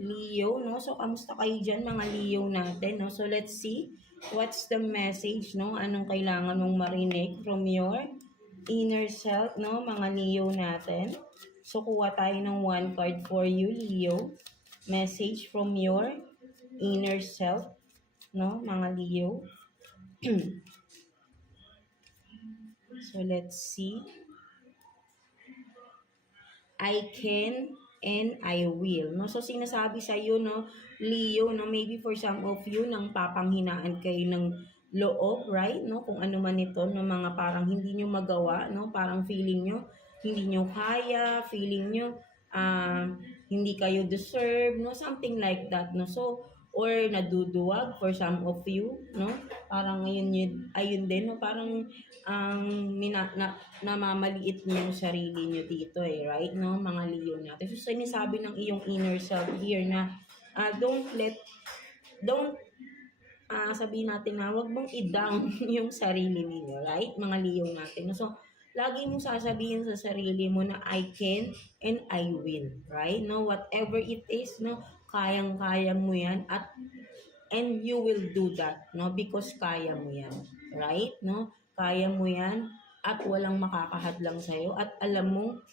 Leo, no? So, kamusta kayo dyan, mga Leo natin, no? So, let's see what's the message, no? Anong kailangan mong marinig from your inner self, no? Mga Leo natin. So, kuha tayo ng one card for you, Leo. Message from your inner self, no? Mga Leo. So, let's see. I can and I will. No? So, sinasabi sa iyo, no, Leo, no, maybe for some of you, nang papanghinaan kayo ng loob, right? No? Kung ano man ito, no, mga parang hindi nyo magawa, no? Parang feeling nyo, hindi nyo kaya, feeling nyo, hindi kayo deserve, no? Something like that, no? So, or naduduwag for some of you, no? Parang ayun din, no? Parang ang namamaliit niyo yung sarili niyo dito right? No? Mga Leo natin. So, sinasabi ng iyong inner self here na don't sabihin natin na wag mong i-down yung sarili niyo, right? Mga Leo natin. So, lagi mong sasabihin sa sarili mo na I can and I will, right? No, whatever it is, no, kayang-kaya mo yan and you will do that, no, because kaya mo yan, right? No, kaya mo yan at walang makakahadlang sa'yo at alam mo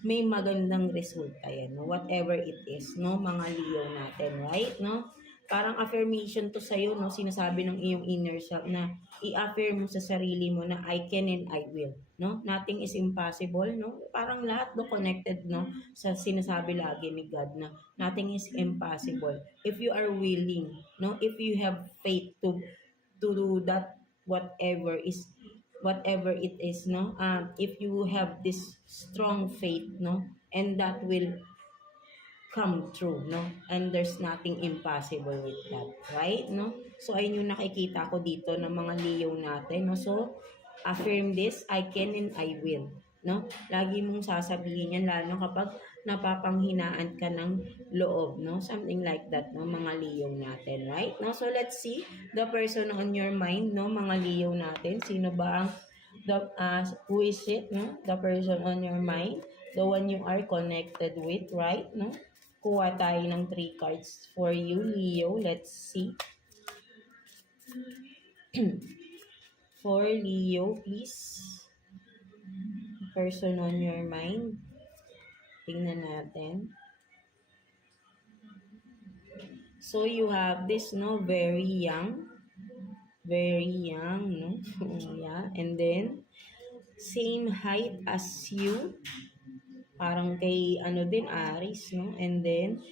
may magandang resulta yan, no? Whatever it is, no, mga Leo natin, right? No? Parang affirmation to sa'yo, no? Sinasabi ng iyong inner self na i-affirm mo sa sarili mo na I can and I will, no? Nothing is impossible, no? Parang lahat do connected, no? Sa sinasabi lagi ni God na nothing is impossible. If you are willing, no? If you have faith to do that whatever it is, no, if you have this strong faith, no, and that will come true, no, and there's nothing impossible with that, right? No, so ayun yung nakikita ko dito ng mga Leo natin, no. So affirm this, I can and I will, no, lagi mong sasabihin yan lalo kapag napapanghinaan ka ng loob, no, something like that, no, mga Leo natin, right? No, so let's see the person on your mind, no, mga Leo natin. Sino ba ang who is it, no, the person on your mind, the one you are connected with, right? No, kuha tayo ng 3 cards for you, Leo. Let's see. For Leo, please. Person on your mind. Tingnan natin. So, you have this, no, very young, no? Yeah. And then, same height as you. Parang kay, din, Aries, no? And then,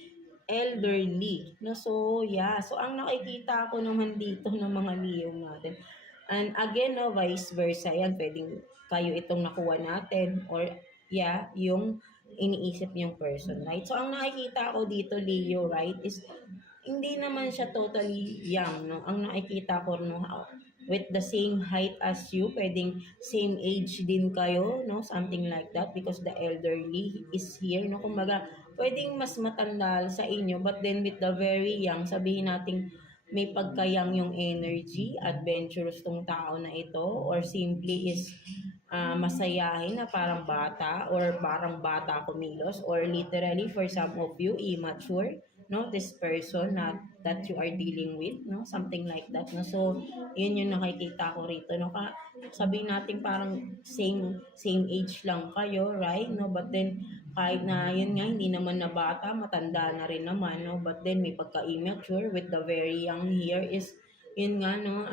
elderly, no? So, yeah. So, ang nakikita ko naman dito ng mga Leo natin. And again, no, vice versa. Yan, pwedeng kayo itong nakuha natin. Or, yeah, yung iniisip niyong person, right? So, ang nakikita ko dito, Leo, right, is hindi naman siya totally young, no? Ang nakikita ko, no, with the same height as you, pwedeng same age din kayo, no? Something like that because the elderly is here, no? Kumbaga, pwedeng mas matanda sa inyo, but then with the very young, sabihin natin may pagkayang yung energy, adventurous tong tao na ito, or simply is masayahin na parang bata or parang bata kumilos, or literally for some of you immature, no, this person that you are dealing with, no, something like that, no. So yun yung nakikita ko rito, no. Sabihin natin parang same age lang kayo, right? No, but then kahit na yun nga hindi naman na bata, matanda na rin naman, no, but then may pagka-immature with the very young here is yun nga, no,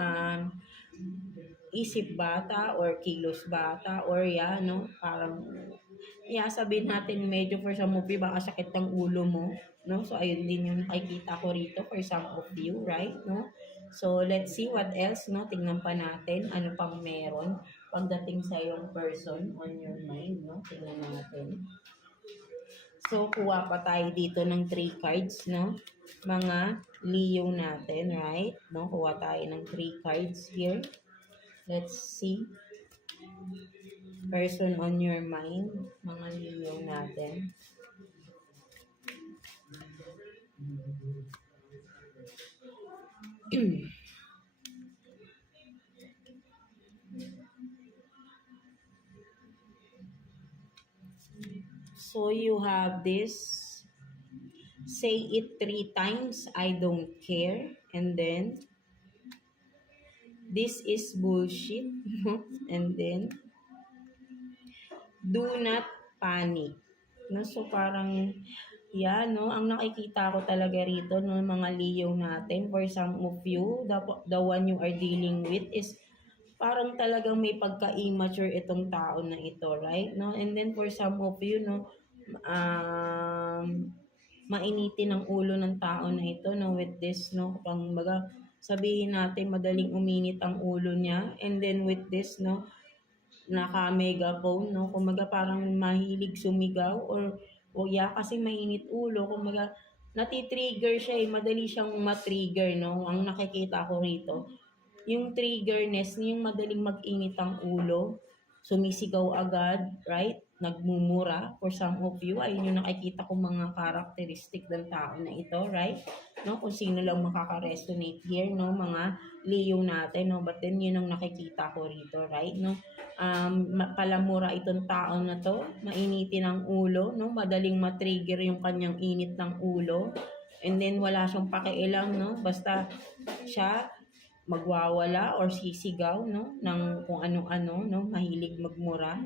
isip bata or kilos bata, or no, parang sabihin natin medyo for some of you baka sakit ng ulo mo, no. So ayun din yung nakikita ko rito for some of you, right? No, so let's see what else, no. Tingnan pa natin ano pang meron pagdating sa yung person on your mind, no. Tingnan natin. So kuha pa tayo dito ng 3 cards, no, mga Leo natin, right? No, kuha tayo ng 3 cards here. Let's see. Person on your mind, mga Leo natin. So you have this say it 3 times, I don't care. And then, this is bullshit. And then, do not panic. No? So parang, yan, no? Ang nakikita ko talaga rito, no, mga Leo natin, for some of you, the one you are dealing with is parang talagang may pagka-immature itong tao na ito, right? No? And then for some of you, no, mainitin ang ulo ng tao na ito, no, with this, no, pang baga, sabihin natin madaling uminit ang ulo niya, and then with this, no, naka-megaphone, no, kumaga parang mahilig sumigaw, o yeah, kasi mainit ulo, kumaga natitrigger siya, madali siyang matrigger, no, ang nakikita ko rito yung triggerness, yung madaling mag-init ang ulo, sumisigaw agad, right? Nagmumura. For some of you, ayun yung nakikita ko mga characteristic ng tao na ito, right? No, kung sino lang makaka-resonate here, no, mga Leo natin, no, but then yun ang nakikita ko rito, right? No, palamura itong tao na to, mainitin ang ulo, no, madaling matrigger yung kanyang init ng ulo, and then wala siyang pakialam, no, basta siya magwawala or sisigaw, no, ng kung ano-ano, no, mahilig magmura.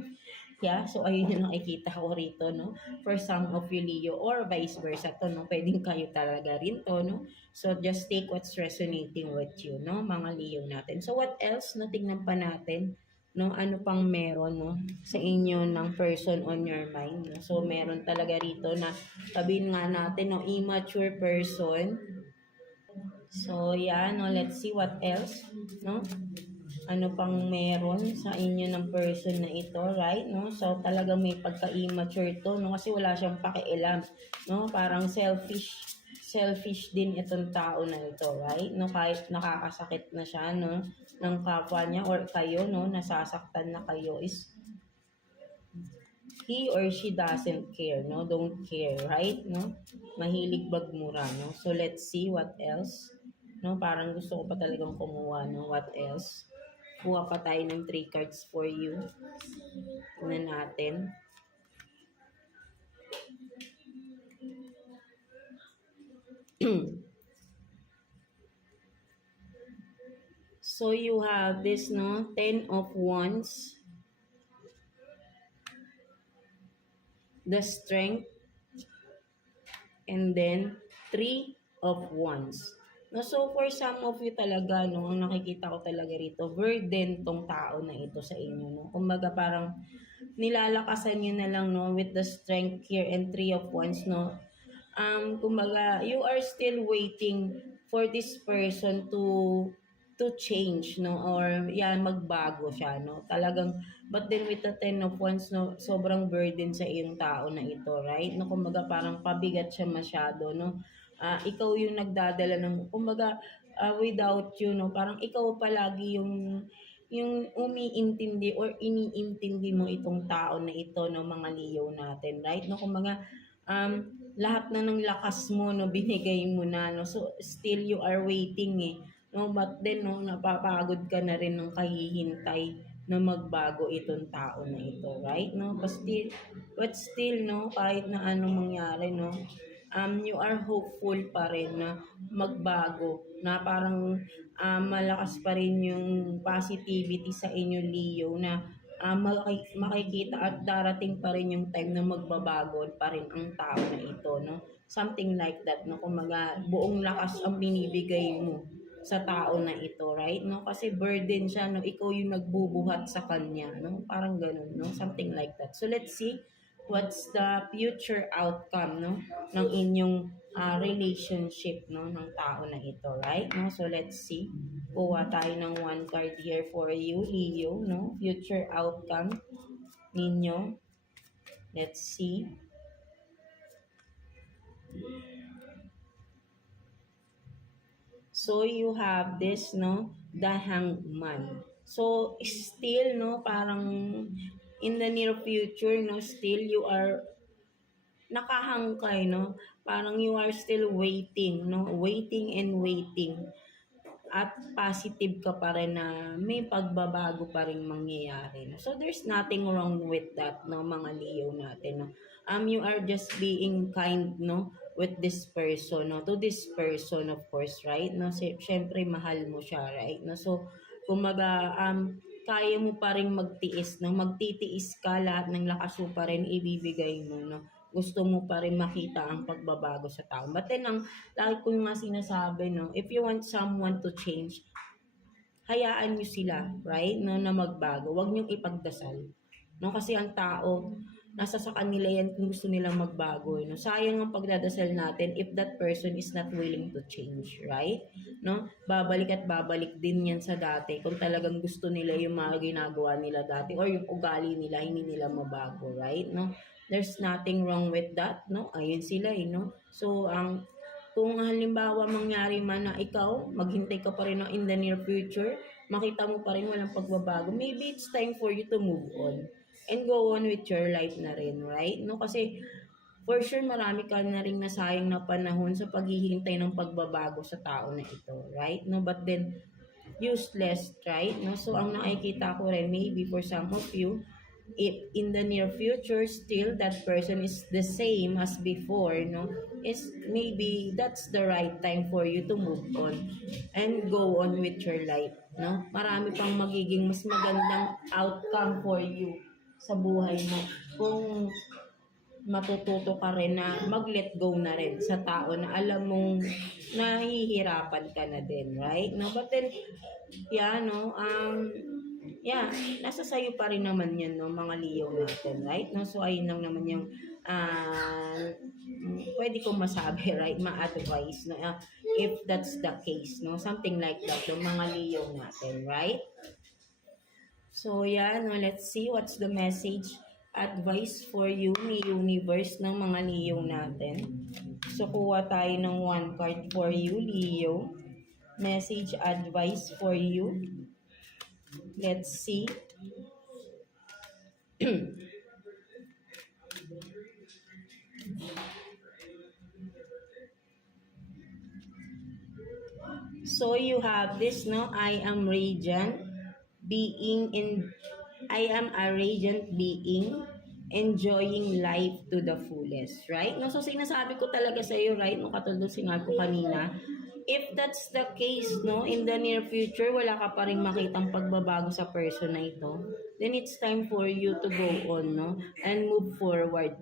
Yeah, so ayun yung nakikita ko rito, no, for some of you Leo, or vice versa to, no, pwedeng kayo talaga rin to, no, so just take what's resonating with you, no, mga Leo natin. So what else, no, tingnan pa natin, no, ano pang meron, no, sa inyo ng person on your mind, no? So meron talaga rito na sabihin nga natin, no, immature person. So, yan, no, let's see what else, no? Ano pang meron sa inyo ng person na ito, right? No? So, talagang may pagka-immature to, no? Kasi wala siyang pakialam, no? Parang selfish din itong tao na ito, right? No, kahit nakakasakit na siya, no, ng kapwa niya or kayo, no, nasasaktan na kayo, is he or she doesn't care, no? Don't care, right? No? Mahilig bagmura, no? So, let's see what else. No, parang gusto ko pa talagang kumuha, no? What else? Kuha pa tayo ng 3 cards for you. Tingnan natin. So, you have this, no? 10 of Wands. The Strength. And then, 3 of Wands. No, so for some of you talaga, no, ang nakikita ko talaga rito, burden tong tao na ito sa inyo, no. Kumbaga parang nilalakasan niyo na lang, no, with the Strength here and 3 of Wands, no. Kumbaga, you are still waiting for this person to change, no, or yan, magbago siya, no. Talagang, but then with the 10 of Wands, no, sobrang burden sa iyong tao na ito, right? No, kumbaga parang pabigat siya masyado, no. Ikaw yung nagdadala ng, kumbaga, without you, no, parang ikaw palagi yung umiintindi or iniintindi mo itong tao na ito, no, mga Leo natin, right? No, kumbaga, lahat na ng lakas mo, no, binigay mo na, no, so still you are waiting, eh, no, but then, no, napapagod ka na rin ng kahihintay na magbago itong tao na ito, right? No, but still, no, kahit na anong mangyari, no, you are hopeful pa rin na magbago, na parang malakas pa rin yung positivity sa inyo, Leo, na makikita at darating pa rin yung time na magbabago pa rin ang tao na ito, no? Something like that, no? Kumaga, buong lakas ang binibigay mo sa tao na ito, right? No? Kasi burden siya, no? Ikaw yung nagbubuhat sa kanya, no? Parang ganun, no? Something like that. So, let's see what's the future outcome, no, ng inyong relationship, no, ng tao na ito, right? No, so let's see. Kuha tayo ng 1 card here for you, Leo, no, future outcome ninyo. Let's see. So you have this, no, the Hangman. So still, no, parang in the near future, no, still you are nakahangkay, no? Parang you are still waiting, no? Waiting and waiting. At positive ka pa rin na may pagbabago pa rin mangyayari, no? So there's nothing wrong with that, no, mga Leo natin, no? You are just being kind, no, with this person, no? To this person, of course, right? No? Syempre, mahal mo siya, right? No? So, kumaga, kaya mo pa rin magtiis, no? Magtitiis ka, lahat ng lakas mo pa rin ibibigay mo, no? Gusto mo pa rin makita ang pagbabago sa tao. But then, ang lagi ko yung mga sinasabi, no? If you want someone to change, hayaan niyo sila, right? No, na magbago. Huwag niyong ipagdasal. No, kasi ang tao, nasa sa kanila yan kung gusto nilang magbago. No? Sayang ang pagdadasal natin if that person is not willing to change, right? No? Babalik at babalik din yan sa dati kung talagang gusto nila yung mga ginagawa nila dati or yung ugali nila, hindi nila mabago, right? No? There's nothing wrong with that, no? Ayun sila, no? So, kung halimbawa mangyari man na ikaw, maghintay ka pa rin in the near future, makita mo pa rin walang pagbabago, maybe it's time for you to move on and go on with your life na rin, right? No, kasi for sure marami ka na rin nasayang na panahon sa paghihintay ng pagbabago sa tao na ito, right? No, but then useless, right? No, so ang nakikita ko rin maybe for some of you, if in the near future still that person is the same as before, no, is maybe that's the right time for you to move on and go on with your life, no? Marami pang magiging mas magandang outcome for you sa buhay mo kung matututo ka rin na mag-let go na rin sa tao na alam mong nahihirapan ka na din, right? No, but then yeah, no, yeah, nasa sayo pa rin naman yan, no, mga Leo natin, right? No, so ayun lang naman yung pwede kong masabi, right? Ma-advise, no, if that's the case, no, something like that, no, mga Leo natin, right? So yeah, no, let's see what's the message advice for you ni universe ng mga Leo natin. So kuha tayo ng one card for you, Leo. Message advice for you. Let's see. So you have this, no? I am radiant being in I am a radiant being enjoying life to the fullest, right? No, so sinasabi ko talaga sa iyo, right? No, katulad sinabi ko kanina, if that's the case, no, in the near future, wala ka pa rin makitang pagbabago sa person na ito, then it's time for you to go on, no, and move forward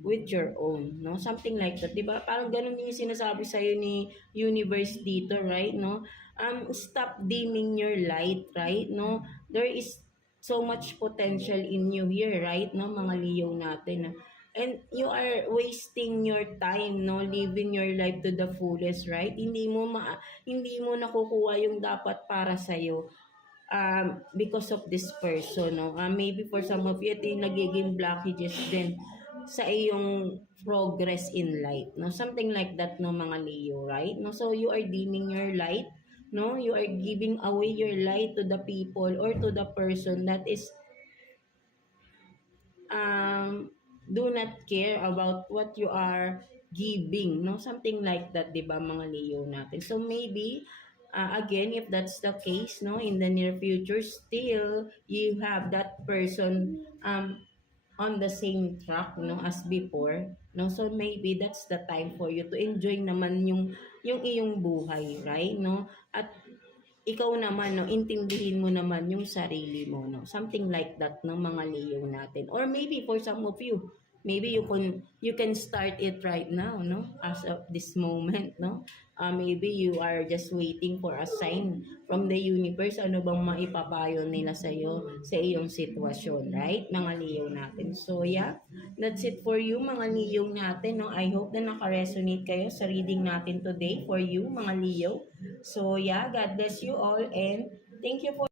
with your own, no? Something like that, 'di ba? Parang ganun din yung sinasabi sa iyo ni universe dito, right? No? Stop dimming your light, right? No? There is so much potential in you here, right? No, mga Leo natin. No? And you are wasting your time, no, living your life to the fullest, right? Hindi mo nakukuha yung dapat para sa iyo. Because of this person, no? Maybe for some of you, ito yung nagiging blockages din sa iyong progress in life, no? Something like that, no, mga Leo, right? No, so you are dimming your light, no? You are giving away your light to the people or to the person that is do not care about what you are giving, no? Something like that, 'di ba, mga Leo natin? So maybe again, if that's the case, no, in the near future still you have that person on the same track, no, as before, no, so maybe that's the time for you to enjoy naman yung iyong buhay, right? No, at ikaw naman, no, intindihin mo naman yung sarili mo, no, something like that, no, mga Leo natin. Or maybe for some of you, maybe you can start it right now, no, as of this moment, no. Maybe you are just waiting for a sign from the universe, ano bang maipapayo nila sa iyo sa iyong sitwasyon, right, mga Leo natin. So yeah, that's it for you, mga Leo natin, no. I hope na naka-resonate kayo sa reading natin today for you, mga Leo. So yeah, God bless you all and thank you for